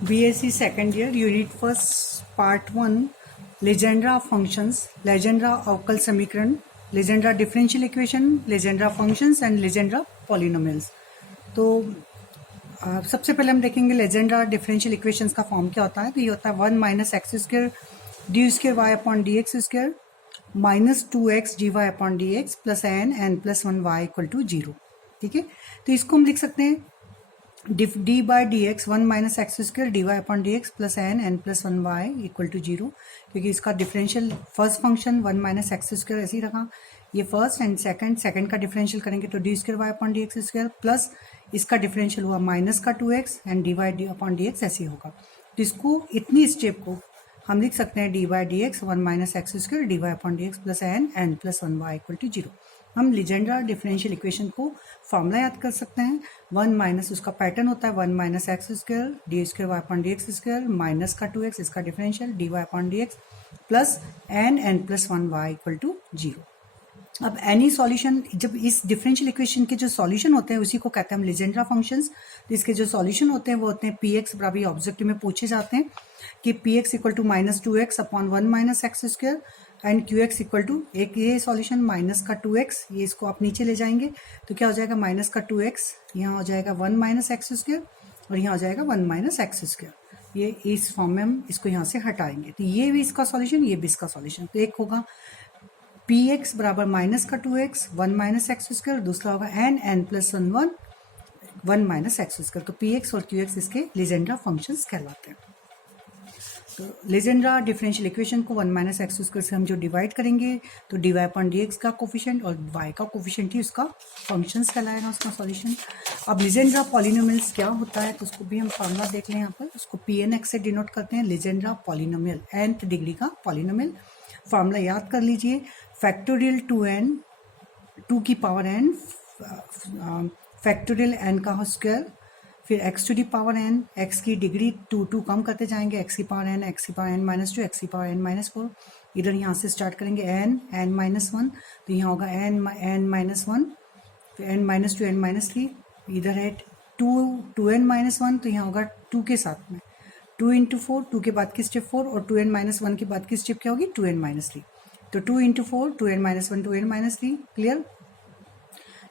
BSc second year, unit first, part 1, Legendre of functions, Legendre अवकल समीकरण, Legendre differential equation, Legendre functions and Legendre polynomials। तो सबसे पहले हम देखेंगे Legendre differential equations का फॉर्म क्या होता है। तो ये होता है 1 minus x square d square y upon d x square minus 2x d y upon d x plus n plus 1 y equal to 0। ठीक है, तो इसको हम लिख सकते हैं d by d x 1 minus x square d y upon d x plus n plus 1 y equal to 0, क्योंकि इसका differential first function 1 minus x square ऐसे ही रखा, ये फर्स्ट एंड सेकंड का डिफरेंशियल करेंगे तो d square y upon d x square plus इसका डिफरेंशियल हुआ माइनस का 2x and d y d upon d x ऐसे ही होगा। तो इसको इतनी स्टेप को हम लिख सकते हैं d by d x 1 minus x square d y upon d x plus n plus 1 y equal to 0। हम लीजेंडर डिफरेंशियल इक्वेशन को फॉर्मूला याद कर सकते हैं। 1 माइनस उसका पैटर्न होता है 1 minus x square d square y upon d x square minus का 2x इसका differential d y upon d x plus n plus 1 y equal to 0। अब एनी सॉल्यूशन, जब इस डिफरेंशियल इक्वेशन के जो सॉल्यूशन होते हैं उसी को कहते हैं हम लीजेंड्रा फंक्शंस। तो इसके जो सॉल्यूशन होते हैं वो होते हैं पी एक्स बराबर ऑब्जेक्टिव में पूछे जाते हैं कि p x equal to minus 2x upon 1 minus x square and q x equal to एक ये सॉल्यूशन माइनस का 2x, ये इसको आप नीचे ले जाएंगे तो क्या हो जाएगा माइनस का 2x, यहाँ हो जाएगा 1 माइनस एक्स स्क्र और यहाँ हो जाएगा 1 माइनस एक्स स्क्र। ये इस फॉर्म में हम इसको यहाँ से हटाएंगे तो ये भी इसका सॉल्यूशन, ये भी इसका सॉल्यूशन। तो एक होगा पी एक्स बराबर माइनस का 2x 1 माइनस एक्स स्क्र, दूसरा होगा n plus 1 minus x square. तो पी एक्स और क्यू एक्स इसके लीजेंड्रा फंक्शंस कहलाते हैं। तो लीजेंड्रा डिफरेंशियल इक्वेशन को 1 माइनस एक्स स्क्र से हम जो डिवाइड करेंगे तो d y upon d x का कोफिशिएंट और वाई का कोफिशिएंट ही उसका फंक्शंस कहलाएगा, उसका सॉल्यूशन। अब लीजेंड्रा पॉलिनोमियल्स क्या होता है तो उसको भी हम फार्मूला देख लें यहाँ पर। उसको पी एन एक्स से डिनोट करते हैं लीजेंड्रा पॉलिनोमियल, nth डिग्री का पॉलिनोमियल। फार्मूला याद कर लीजिए, फैक्टोरियल 2 की पावर n फैक्टोरियल n का स्क्वायर फिर x to the power n, x की डिग्री 2 कम करते जाएंगे, x की पावर n माइनस 2 x की पावर n माइनस 4। इधर यहाँ से स्टार्ट करेंगे n माइनस 1 तो यहाँ होगा n माइनस 1 फिर n माइनस 2 n माइनस 3। इधर है 2n माइनस 1 तो यहाँ होगा 2 के साथ में 2 इंटू 4, 2 के बाद की स्टेप 4 और 2n माइनस 1 के बाद की स्टेप क्या होगी 2n माइनस 3। तो 2 into 4 2n minus 1 2n minus 3, clear.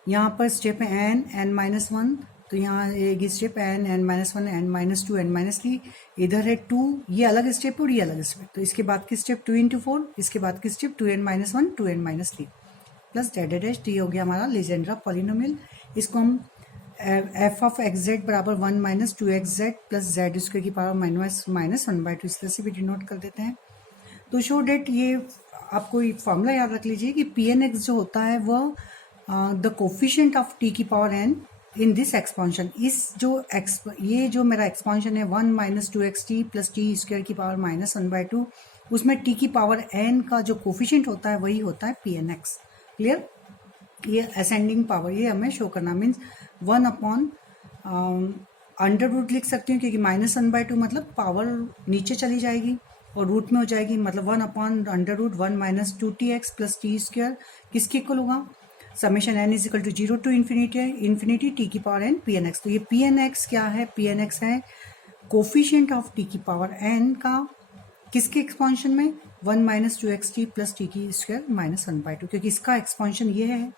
यहाँ पर स्टेप है n माइनस 1 तो यहाँ एक step n minus 1 n minus 2 n minus 3। इधर है 2, ये अलग स्टेप और ये अलग स्टेप। तो इसके बाद की स्टेप 2 इंटू 4, इसके बाद की step 2n minus 1 2n minus 3 plus Z dash T हो गया हमारा लीजेंड्रा पॉलिनोमियल। इसको हम एफ ऑफ एक्स जेड बराबर 1 minus 2x Z plus Z square की पावर माइनस 1/2 इस तरह से भी डिनोट कर देते हैं। तो शो डेट ये आपको एक फॉर्मूला याद रख लीजिए कि पी एन एक्स जो होता है वह द कोफिशिएंट ऑफ टी की power n in this expansion. ये जो मेरा एक्सपांशन है 1 minus 2x T plus T square की पावर माइनस 1/2, उसमें टी की पावर n का जो कोफिशिएंट होता है वही होता है पी एन एक्स, क्लियर। ये असेंडिंग पावर ये हमें शो करना मीन्स 1 अपॉन अंडर रूट लिख सकती हूँ क्योंकि माइनस 1/2 मतलब पावर नीचे चली जाएगी और रूट में हो जाएगी, मतलब 1 upon under root 1 minus 2tx plus T square किसके इक्वल होगा summation n is equal to 0 to infinity T की power n P N X. तो ये पी एन एक्स क्या है, पी एन एक्स है कोफिशिएंट ऑफ टी की power n का किसके एक्सपांशन में 1 minus 2x T plus T की स्क्वायर माइनस 1/2, क्योंकि इसका एक्सपांशन ये है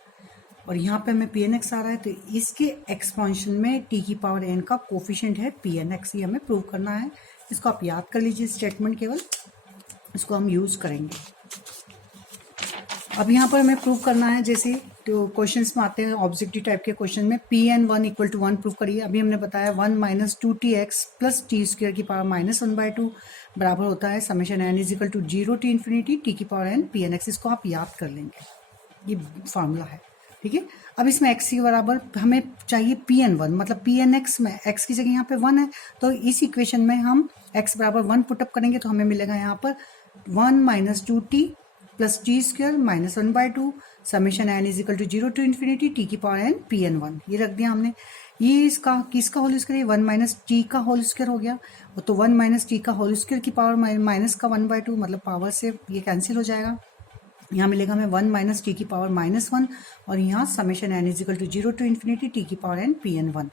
और यहाँ पे हमें पी एन एक्स आ रहा है तो इसके एक्सपांशन में टी की पावर n का कोफिशिएंट है पी एन एक्स, ये हमें प्रूव करना है। इसको आप याद कर लीजिए स्टेटमेंट, केवल इसको हम यूज करेंगे। अब यहाँ पर हमें प्रूव करना है, जैसे तो क्वेश्चंस में आते हैं ऑब्जेक्टिव टाइप के क्वेश्चन में Pn1 इक्वल टू 1 प्रूव करिए। अभी हमने बताया 1 minus 2tx plus T square की पावर माइनस 1/2 बराबर होता है summation n is equal to 0 to infinity T की power n P N X. इसको आप याद कर लेंगे, ये फार्मूला है, ठीक है। अब इसमें x के बराबर हमें चाहिए Pn1, मतलब Pnx में x की जगह यहाँ पे 1 है तो इस इक्वेशन में हम x बराबर 1 पुटअप करेंगे तो हमें मिलेगा यहाँ पर 1 minus 2t plus T square minus 1/2 summation n is equal to 0 to infinity T की पावर n Pn1, ये रख दिया हमने। ये इसका किसका होल स्क्वायर, 1 माइनस टी का होल स्क्वायर हो गया, तो 1 माइनस टी का होल स्क्वायर की पावर माइनस का 1/2 मतलब पावर से ये कैंसिल हो जाएगा। यहाँ मिलेगा हमें 1 माइनस टी की पावर -1 और यहाँ summation n is equal to 0 to infinity T की power n Pn1।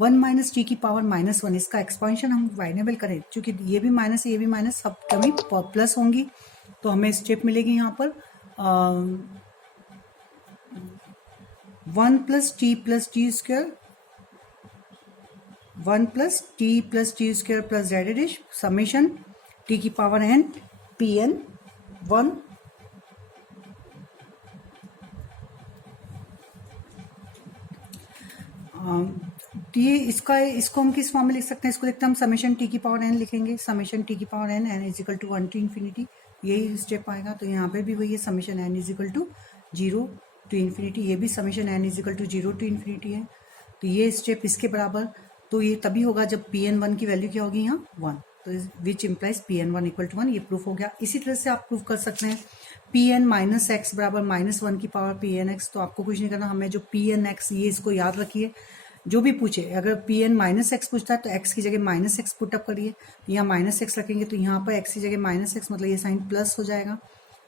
1 minus T की पावर -1, इसका एक्सपांशन हम वाइनेबल करें, क्योंकि ये भी माइनस ये भी माइनस, सब कभी प्लस होंगी, तो हमें स्टेप मिलेगी यहाँ पर 1 plus T square, 1 plus T square plus Z dish summation t की पावर n पी एन 1 ये इसको हम किस फॉर्म में लिख सकते हैं? इसको लिखते हैं हम समेशन टी की पावर n लिखेंगे, समेशन टी की power n is equal to 1 to infinity, यही स्टेप आएगा। तो यहाँ पे भी वही है, summation n is equal to 0 to infinity, ये भी summation n is equal to 0 to infinity है। तो ये स्टेप इसके बराबर, तो ये तभी होगा जब Pn1 की वैल्यू क्या होगी यहाँ 1, तो which implies Pn1 equal to 1, ये प्रूफ हो गया। इसी तरह से आप प्रूफ कर सकते हैं Pn माइनस एक्स बराबर -1 की पावर Pnx, तो आपको कुछ नहीं करना, हमें जो Pnx ये इसको याद रखिए, जो भी पूछे अगर Pn माइनस एक्स पूछता है तो x की जगह -x पुटअप करिए, यहाँ -x रखेंगे तो यहाँ पर x की जगह -x, मतलब ये साइन प्लस हो जाएगा,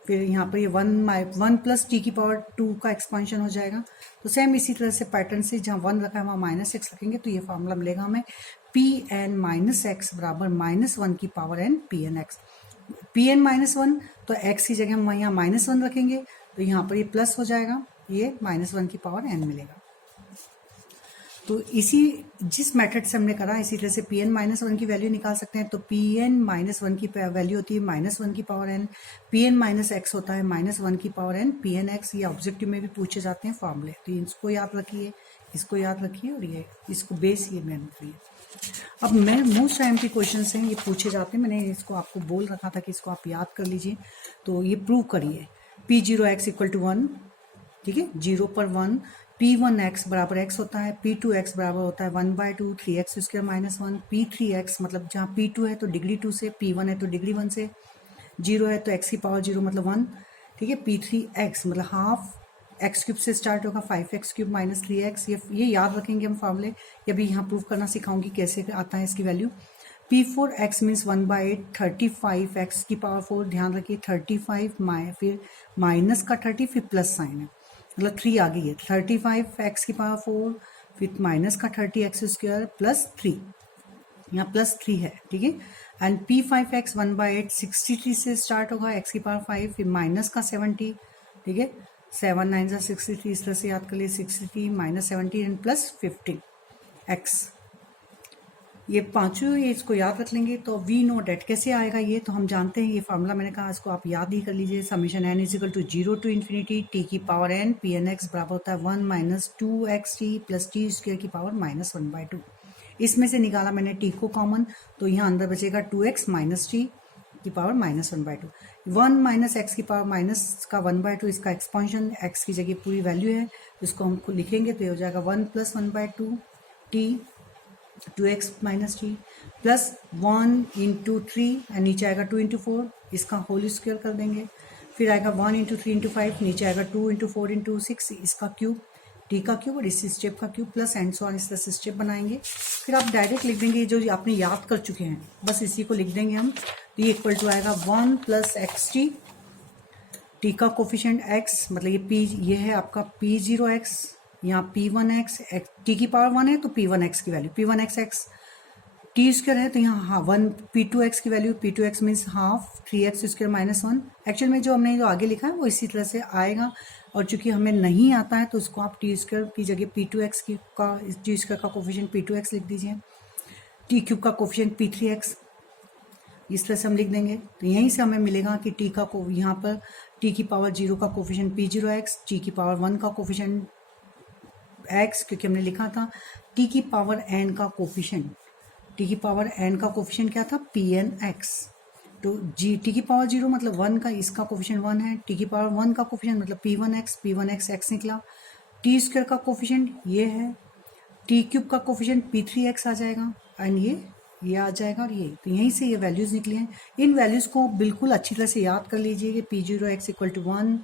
फिर यहाँ पर ये 1 प्लस टी की पावर 2 का एक्सपांशन हो जाएगा। तो सेम इसी तरह से पैटर्न से जहाँ 1 रखा है वहाँ -x रखेंगे, तो ये फॉर्मूला मिलेगा हमें Pn माइनस एक्स बराबर -1 की पावर n Pnx। Pn -1 तो x की जगह हम यहाँ -1 रखेंगे, तो यहाँ पर ये प्लस हो जाएगा, ये -1 की पावर n मिलेगा। तो इसी जिस मेथड से हमने करा इसी तरह से Pn -1 की वैल्यू निकाल सकते हैं। तो Pn -1 की वैल्यू होती है -1 की पावर n, Pn -x होता है -1 की पावर n Pnx, ये ऑब्जेक्टिव में भी पूछे जाते हैं फॉर्मूले, तो इसको याद रखिए, इसको याद रखिए, और ये इसको बेस ये मेन रखिए। अब मैं मोस्ट टाइम के क्वेश्चन हैं ये पूछे जाते हैं, मैंने इसको आपको बोल रखा था कि इसको आप याद कर लीजिए। तो ये प्रूव करिए P0x इक्वल टू 1, ठीक है, 0 पर 1, P1x बराबर x होता है, P2x बराबर होता है 1/2 3x स्क्वायर -1, P3x मतलब जहाँ P2 है तो डिग्री 2 से, P1 है तो डिग्री 1 से, 0 है तो x की पावर 0 मतलब 1, ठीक है। P3x मतलब हाफ x क्यूब से स्टार्ट होगा, 5x क्यूब माइनस 3x, ये याद रखेंगे हम फॉर्मूले, ये भी यहाँ प्रूफ करना सिखाऊंगी कैसे आता है इसकी वैल्यू। P4x मीन्स 1/8 35x की पावर 4, ध्यान रखिए 35 फिर माइनस का 30 फिर प्लस साइन है, मतलब 3 आ गई है, 35x की पावर 4 फिर माइनस का 30x स्क्वायर प्लस 3, यहाँ प्लस 3 है, ठीक है। एंड P5x 1/8 63 से स्टार्ट होगा, x की पावर 5 फिर माइनस का 70, ठीक है, 7 9 63, इस तरह से याद कर लिए 63 -70 एंड प्लस 15 x, ये पांचों ये इसको याद रख लेंगे। तो वी नो डेट कैसे आएगा ये, तो हम जानते हैं ये फार्मूला, मैंने कहा इसको आप याद ही कर लीजिए, summation n is equal to 0 to infinity T की पावर n Pnx बराबर होता है 1 minus 2xt plus T square की पावर -1/2। इसमें से निकाला मैंने t को कॉमन, तो यहाँ अंदर बचेगा 2x माइनस टी की पावर -1/2, 1 माइनस एक्स की पावर माइनस का 1/2, इसका एक्सपांशन x की जगह पूरी वैल्यू है, इसको हम लिखेंगे तो ये हो जाएगा 1 plus 1/2 T 2x minus T plus 1 into 3 and नीचे आएगा 2 इंटू 4, इसका होल स्क्वायर कर देंगे, फिर आएगा 1 इंटू 3 इंटू 5, नीचे आएगा 2 इंटू 4 इंटू 6, इसका क्यूब, टी का क्यूब और इस स्टेप का cube plus and so on, इस तरह से स्टेप बनाएंगे। फिर आप डायरेक्ट लिख देंगे जो आपने याद कर चुके हैं, बस इसी को लिख देंगे हम। तो ये इक्वल टू आएगा 1 प्लस एक्स टी का कोफिशिएंट x, मतलब ये p, ये है आपका P0x, यहाँ P1x, टी की पावर 1 है तो P1x की value P1x x, T square है तो यहाँ 1 P2x की value, P2x means half 3x square -1। Actual में जो हमने जो आगे लिखा है वो इसी तरह से आएगा, और चूंकि हमें नहीं आता है तो इसको आप टी स्क्वायर की जगह P2x की का टी स्क्वायर का कोफिशिएंट P2x लिख दीजिए, टी क्यूब का कोफिशिएंट P3x, इस तरह से हम लिख देंगे। तो यहीं से हमें मिलेगा कि टी का को यहाँ पर टी की पावर 0 का कोफिशिएंट P0x, टी की पावर 1 का कोफिशिएंट x, क्योंकि हमने लिखा था टी की पावर n का कोफिशिएंट, टी की पावर n का कोफिशिएंट क्या था Pnx, तो जी टी की पावर 0 मतलब 1 का, इसका कोफिशिएंट 1 है, टी की पावर 1 का कोफिशिएंट मतलब P1x x निकला, टी स्क्वायर का कोफिशिएंट ये है, टी क्यूब का कोफिशिएंट P3x आ जाएगा एंड ये आ जाएगा, और ये तो यहीं से ये वैल्यूज निकली हैं। इन वैल्यूज को बिल्कुल अच्छी तरह से याद कर लीजिए कि P0x equal to 1,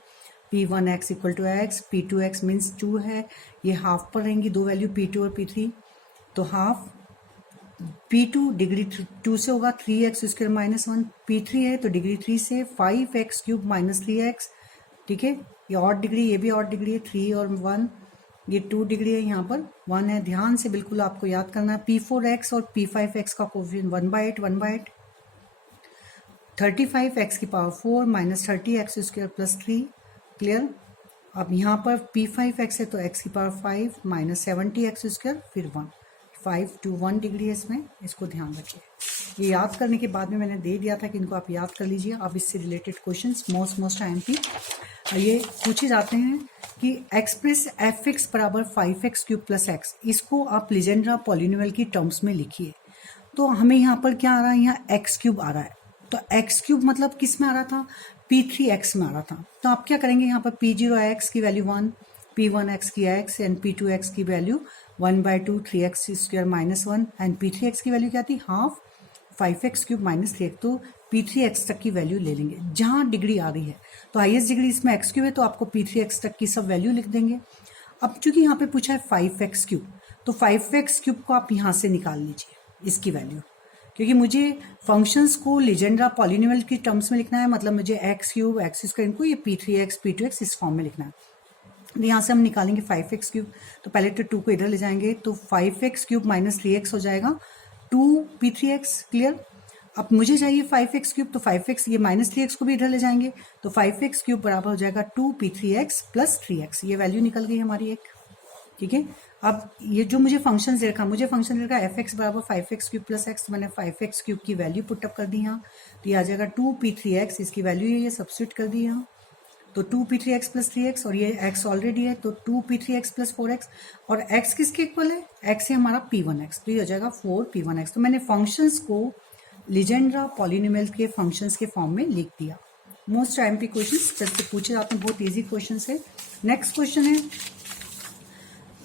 P1x equal to x, P2x means 2 है, ये हाफ पर रहेंगी दो वैल्यू P2 और P3, तो हाफ P2 डिग्री 2 से होगा 3x स्क्वायर -1, P3 है तो डिग्री 3 से 5x क्यूब -3x, ठीक है, ये और डिग्री, ये भी और डिग्री है 3 और 1, ये 2 डिग्री है, यहाँ पर 1 है। ध्यान से बिल्कुल आपको याद करना है। P4x और P5x का कोफिशिएंट 1/8 1/8। 35x की power 4 minus 30x square plus 3। Clear. अब यहाँ पर P5x है तो x की पावर 5 माइनस 70x स्क्वायर फिर 1। 5 to 1 डिग्री है इसमें, इसको ध्यान रखिए। ये याद करने के बाद में मैंने दे दिया था कि इनको आप याद कर लीजिए। अब इससे रिलेटेड क्वेश्चंस मोस्ट IMP ये पूछे जाते हैं कि एक्सप्रेस fx बराबर 5x क्यूब प्लस x, इसको आप लीजेंड्रा पॉलिनोमियल की टर्म्स में लिखिए। तो हमें यहाँ पर क्या आ रहा है, यहाँ एक्स क्यूब आ रहा है। तो एक्स क्यूब मतलब किस में आ रहा था, P3x में आ रहा था। तो आप क्या करेंगे, यहाँ पर P0x की वैल्यू 1, P1x की x एंड P2x की value 1/2 3x square minus 1 and P3x की वैल्यू क्या थी, half 5x cube minus 3x। तो P3x तक की वैल्यू ले लेंगे जहाँ डिग्री आ रही है। तो हाईएस्ट डिग्री इसमें x क्यूब है तो आपको P3x तक की सब वैल्यू लिख देंगे। अब चूंकि यहाँ पे पूछा है 5x क्यूब, तो 5x क्यूब को आप यहाँ से निकाल लीजिए इसकी वैल्यू, क्योंकि मुझे फंक्शंस को लीजेंड्रा पॉलिनोमियल की टर्म्स में लिखना है। मतलब मुझे x क्यूब x स्क्वायर इनको ये P3x P2x इस फॉर्म में लिखना है। तो यहाँ से हम निकालेंगे 5x क्यूब। तो पहले तो 2 को इधर ले जाएंगे तो 5x क्यूब माइनस 3x हो जाएगा 2P3x। क्लियर। अब मुझे चाहिए 5x क्यूब, तो 5x ये माइनस 3x को भी इधर ले जाएंगे तो 5x क्यूब बराबर हो जाएगा 2P3x प्लस 3x। ये वैल्यू निकल गई हमारी एक। ठीक है। अब ये जो मुझे फंक्शन दे रखा, मुझे फंक्शन दे रखा fx बराबर 5x क्यूब प्लस x, तो मैंने 5x क्यूब की वैल्यू पुटअप कर दी यहाँ। तो ये आ जाएगा 2P3x, इसकी वैल्यू ये सब्स्टिट्यूट कर दी यहाँ। तो 2P3x प्लस 3x और ये x ऑलरेडी है तो 2P3x प्लस 4x, और x किसके इक्वल है, x है हमारा P1x, तो ये हो जाएगा 4P1x। तो मैंने फंक्शंस को लीजेंड्रा पॉलिनोमियल के फंक्शंस के फॉर्म में लिख दिया। मोस्ट IMP क्वेश्चंस जैसे पूछे जाते हैं, बहुत इजी क्वेश्चन है। नेक्स्ट क्वेश्चन है,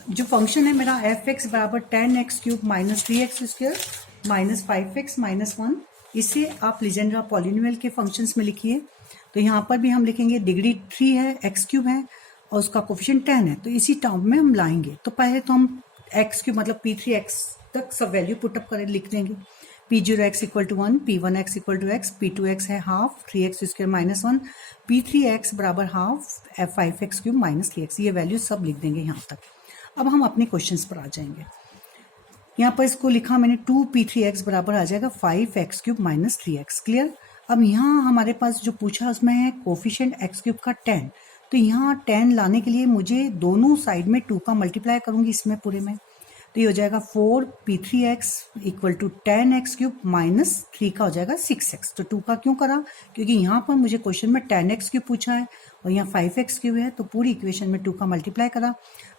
जो फंक्शन है मेरा fx बराबर 10x cube minus 3x square minus 5x minus 1, इसे आप लीजेंड्रा पॉलिनोमियल के फंक्शंस में लिखिए। तो यहाँ पर भी हम लिखेंगे डिग्री 3 है, x क्यूब है और उसका कोफिशिएंट 10 है, तो इसी टर्म में हम लाएंगे। तो पहले तो हम x क्यूब मतलब P3x तक सब वैल्यू पुटअप कर लिख देंगे। P0x equal to 1, P1x equal to x, P2x है half 3x square minus 1, P3x बराबर half 5x cube minus 3x। ये वैल्यू सब लिख देंगे यहाँ तक। अब हम अपने क्वेश्चंस पर आ जाएंगे। यहाँ पर इसको लिखा मैंने 2P3x बराबर आ जाएगा 5x cube minus 3x। Clear. अब यहाँ हमारे पास जो पूछा उसमें है कोफिशिएंट x क्यूब का 10, तो यहाँ 10 लाने के लिए मुझे दोनों साइड में 2 का मल्टीप्लाई करूंगी इसमें पूरे में, तो ये हो जाएगा 4P3x equal to 10x cube minus 3 का हो जाएगा 6x। तो 2 का क्यों करा, क्योंकि यहाँ पर मुझे क्वेश्चन में 10x क्यूब पूछा है और यहाँ 5x क्यूब है, तो पूरी इक्वेशन में 2 का मल्टीप्लाई करा।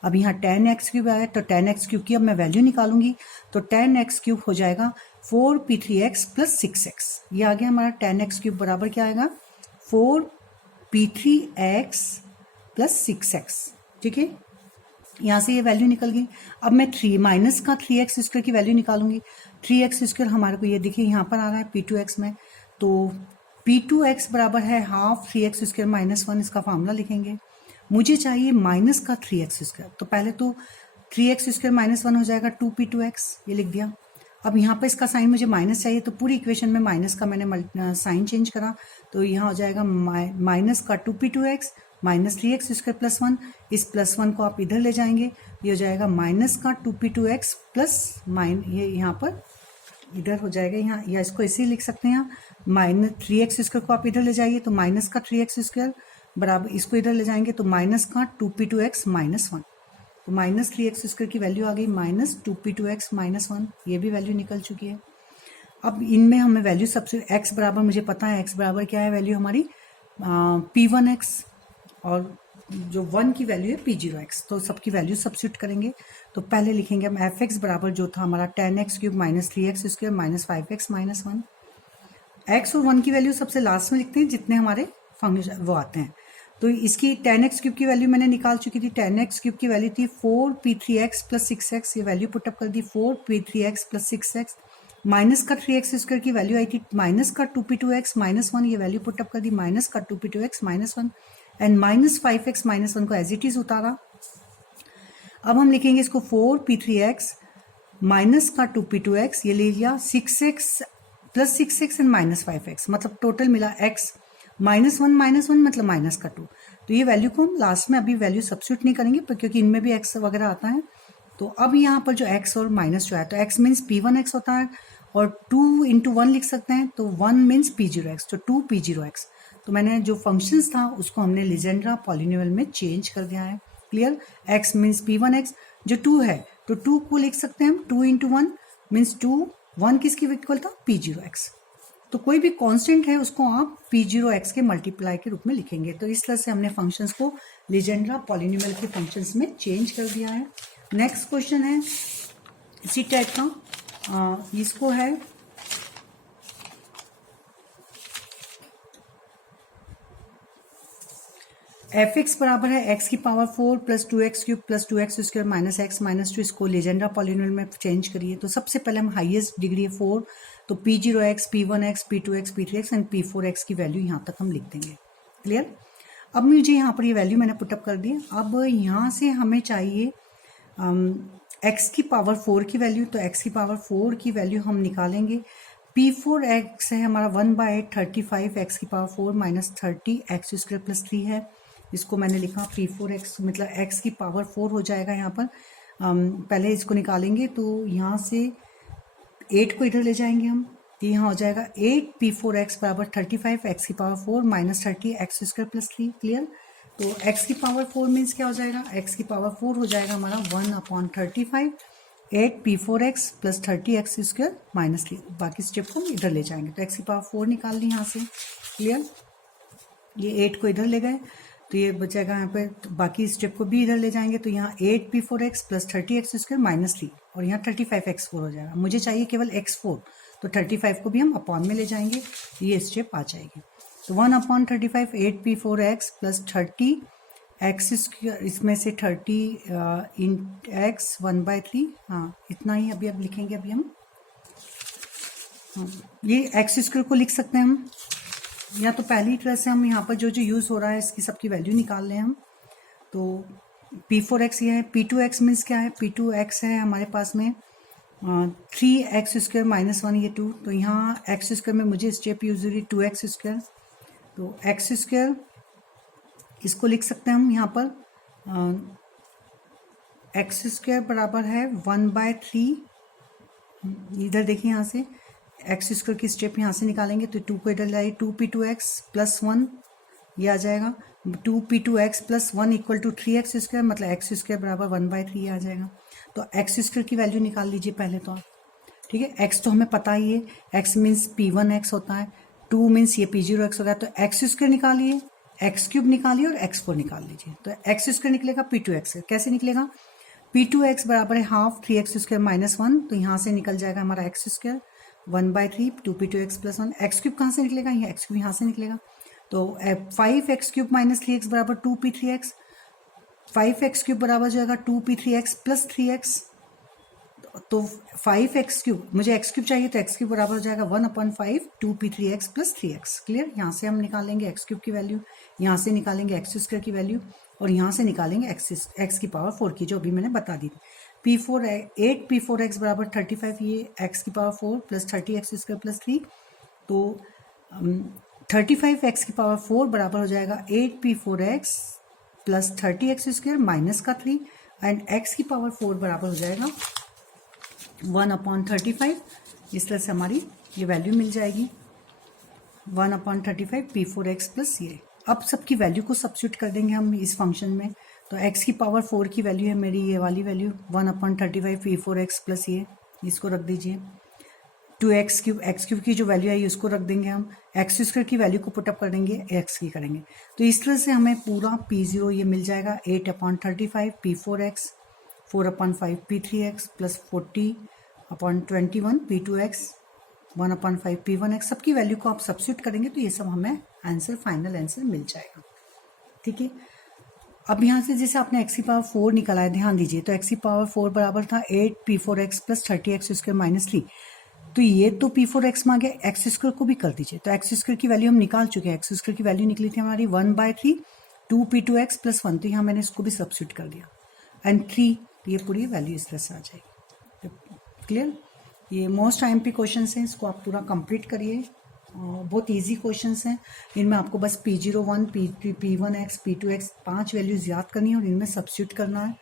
अब यहाँ 10x क्यूब आया तो 10x क्यूब की अब मैं वैल्यू निकालूंगी, तो 10x क्यूब हो जाएगा 4P3x प्लस 6x। ये आ गया हमारा 10x क्यूब बराबर क्या आएगा 4P3x प्लस 6x। ठीक है, यहाँ से ये वैल्यू निकल गई। अब मैं 3 माइनस का 3x स्क्वायर की वैल्यू निकालूंगी। 3x स्क्वायर हमारे को ये देखिए यहाँ पर आ रहा है P2x में, तो P2x बराबर है हाफ 3x स्क्वायर माइनस 1, इसका फॉर्मूला लिखेंगे। मुझे चाहिए माइनस का 3x स्क्वायर, तो पहले तो 3x स्क्वायर माइनस 1 हो जाएगा 2P2x, ये लिख दिया। अब यहाँ पर इसका साइन मुझे माइनस चाहिए, तो पूरी इक्वेशन में माइनस का मैंने साइन चेंज करा, तो यहाँ हो जाएगा माइनस का 2P2x minus 3x square plus 1। इस प्लस 1 को आप इधर ले जाएंगे, ये हो जाएगा माइनस का 2P2x प्लस ये यहाँ पर इधर हो जाएगा यहाँ, या इसको ऐसे ही लिख सकते हैं माइनस 3x स्क्वायर को आप इधर ले जाइए तो माइनस का 3x स्क्वायर बराबर इसको इधर ले जाएंगे तो माइनस का 2P2x माइनस 1। तो माइनस 3x स्क्वायर की वैल्यू आ गई माइनस 2P2x माइनस 1, ये भी वैल्यू निकल चुकी है। अब इनमें हमें वैल्यू सबसे x बराबर मुझे पता है, x बराबर क्या है वैल्यू हमारी P1x, और जो 1 की वैल्यू है P0x, तो सबकी वैल्यू सब्स्टिट्यूट करेंगे। तो पहले लिखेंगे हम fx बराबर जो था हमारा 10x cube minus 3x square minus 5x minus 1। x और 1 की वैल्यू सबसे लास्ट में लिखते हैं जितने हमारे फंक्शन वो आते हैं। तो इसकी 10x क्यूब की वैल्यू मैंने निकाल चुकी थी। 10x क्यूब की वैल्यू थी 4P3x प्लस 6x, ये वैल्यू पुटअप कर दी 4P3x प्लस 6x। माइनस का 3x स्क्वायर की वैल्यू आई थी माइनस का 2P2x माइनस 1, ये वैल्यू पुटअप कर दी माइनस का 2P2x minus 1 and minus 5x minus 1 को एज इट इज उतारा। अब हम लिखेंगे इसको 4P3x माइनस का 2P2x, ये ले लिया 6x plus 6x and minus 5x, मतलब टोटल मिला x माइनस 1 मतलब माइनस का 2, तो ये वैल्यू को हम लास्ट में अभी वैल्यू सब्स्टिट्यूट नहीं करेंगे क्योंकि इनमें भी एक्स वगैरह आता है। तो अब यहाँ पर जो एक्स और माइनस जो है तो एक्स मीन्स P1x होता है और 2 इंटू 1 लिख सकते हैं, तो 1 मीन्स P0x, तो 2 P0x। तो मैंने जो फंक्शंस था उसको हमने लीजेंड्रा पॉलिनोमियल में चेंज कर दिया है। क्लियर? x मीन्स P1x, जो 2 है तो 2 को लिख सकते हैं हम 2 इंटू 1 मीन्स 2, 1 किसकी इक्वल था P0x। तो कोई भी कांस्टेंट है उसको आप P0x के मल्टीप्लाई के रूप में लिखेंगे। तो इस तरह से हमने फंक्शंस को लीजेंड्रा पॉलिनोमियल के फंक्शंस में चेंज कर दिया है। नेक्स्ट क्वेश्चन है इसी टाइप का, इसको है f(x) बराबर है x की power 4 plus 2x cube plus 2x square minus x minus 2। इसको लीजेंड्रा पॉलिनोमियल में चेंज करिए। तो सबसे पहले हम हाईएस्ट डिग्री है 4, तो P0x, P1x, P2x, P3x and P4x की वैल्यू यहाँ तक हम लिख देंगे। क्लियर? अब मुझे यहाँ पर ये वैल्यू मैंने पुटअप कर दी। अब यहाँ से हमें चाहिए x की पावर 4 की वैल्यू। तो x की पावर 4 की वैल्यू हम निकालेंगे। P4x है हमारा 1/8 35 x की power 4 minus 30 x square plus 3 है। इसको मैंने लिखा P4x, मतलब x की पावर 4 हो जाएगा यहाँ पर। पहले इसको निकालेंगे तो यहाँ से 8 को इधर ले जाएंगे हम, तो यहाँ हो जाएगा 8 P4x बराबर 35 x की power 4 minus 30 x square plus 3। Clear? तो x की पावर 4 मीन्स क्या हो जाएगा, x की पावर 4 हो जाएगा हमारा 1/35 8 P4x plus 30 x square minus 3। बाकी स्टेप को इधर ले जाएंगे तो x की पावर 4 निकाल ली यहाँ से। क्लियर? ये 8 को इधर ले गए तो ये बचेगा यहाँ पे, तो बाकी स्टेप को भी इधर ले जाएंगे तो यहाँ 8 P4x plus 30 x square minus 3 और यहाँ 35 x4 हो जाएगा। मुझे चाहिए केवल x4, तो 35 को भी हम अपॉन में ले जाएंगे, ये स्टेप आ जाएगी। तो 1/35 8 P4x प्लस 30 x स्क्वायर, इसमें से 30 इन x 1/3, हाँ इतना ही अभी अब लिखेंगे अभी हम। हाँ, ये x स्क्वायर को लिख सकते हैं हम, या तो पहली तरह से हम यहाँ पर जो जो यूज़ हो रहा है इसकी सबकी वैल्यू निकाल लें हम। तो P4x ये है, P2x मीन्स क्या है, P2x है हमारे पास में 3x स्क्वायर माइनस 1 ये 2, तो यहाँ x स्क्वायर में मुझे स्टेप यूज हो रही 2x स्क्वायर, तो x स्क्वायर इसको लिख सकते हैं हम यहाँ पर x स्क्वायर बराबर है 1/3। इधर देखिए यहाँ से एक्स स्क्वायर की स्टेप यहाँ से निकालेंगे तो 2 को इधर लाइए, 2P2x प्लस 1 ये आ जाएगा, 2P2x plus 1 equal to 3x square, मतलब एक्स स्क्वायर बराबर 1/3 आ जाएगा। तो एक्स स्क्वायर की वैल्यू निकाल लीजिए पहले तो आप। ठीक है, एक्स तो हमें पता ही है, एक्स मीन्स P1x होता है, 2 मीन्स ये P0x होगा, तो एक्स स्क्वायर निकालिए, एक्स क्यूब निकालिए और x4 निकाल लीजिए। तो एक्स स्क्वायर निकलेगा P2x, कैसे निकलेगा, P2x बराबर है हाफ 3x स्क्वायर माइनस 1, तो यहाँ से निकल जाएगा हमारा x square 1/3 2P2x plus 1। X cube कहाँ से निकलेगा, ये एक्स क्यूब यहाँ से निकलेगा, तो 5x क्यूब माइनस 3x बराबर 2P3x, 5x क्यूब बराबर हो जाएगा 2P3x प्लस 3x, तो 5x क्यूब, मुझे x क्यूब चाहिए तो x क्यूब बराबर हो जाएगा 1/5 2P3x प्लस 3x। क्लियर? यहाँ से हम निकालेंगे x क्यूब की वैल्यू, यहाँ से निकालेंगे x स्क्वायर की वैल्यू और यहाँ से निकालेंगे x की पावर 4 की, जो अभी मैंने बता दी। 8 P4x बराबर 35, ये x की power 4 plus 30x square plus 3, तो 35x की पावर 4 बराबर हो जाएगा 8 P4x plus 30x square minus का 3 एंड x की पावर 4 बराबर हो जाएगा 1/35। इस तरह से हमारी ये वैल्यू मिल जाएगी 1/35 P4x प्लस ये। अब सबकी वैल्यू को सब्स्टिट्यूट कर देंगे हम इस फंक्शन में, तो x की पावर 4 की वैल्यू है मेरी ये वाली वैल्यू 1/35 P4x प्लस ये, इसको रख दीजिए। 2x क्यूब, x क्यूब की जो वैल्यू है उसको रख देंगे हम, x स्क्वायर की वैल्यू को पुटअप कर देंगे, x की करेंगे, तो इस तरह से हमें पूरा P0 ये मिल जाएगा 8/35 P4x 4/5 P3x plus 40/21 P2x 1/5 P1x। सबकी वैल्यू को आप सब्स्टिट्यूट करेंगे तो ये सब हमें आंसर, फाइनल आंसर मिल जाएगा। ठीक है, अब यहाँ से जैसे आपने x की पावर 4 निकाला है, ध्यान दीजिए, तो x की पावर 4 बराबर था 8 P4x plus 30x square minus 3, तो ये तो P4x में आ गया, x स्क्वायर को भी कर दीजिए, तो x स्क्वायर की वैल्यू हम निकाल चुके हैं, x स्क्वायर की वैल्यू निकली थी हमारी 1/3 2P2x प्लस 1, तो यहाँ मैंने इसको भी सब्स्टिट्यूट कर दिया एंड 3, ये पूरी वैल्यू इस तरह से आ जाएगी। क्लियर? ये मोस्ट IMP क्वेश्चन हैं, इसको आप पूरा कंप्लीट करिए। बहुत इजी क्वेश्चंस हैं। इनमें आपको बस P01, P1x, P2x 5 वैल्यूज याद करनी है और इनमें सब्स्टिट्यूट करना है।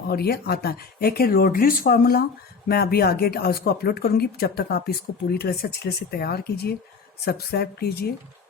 और ये आता है। एक है रोडलिस फार्मूला, मैं अभी आगे उसको अपलोड करूंगी। जब तक आप इसको पूरी तरह से अच्छी तरह से तैयार कीजिए, सब्सक्राइब कीजिए।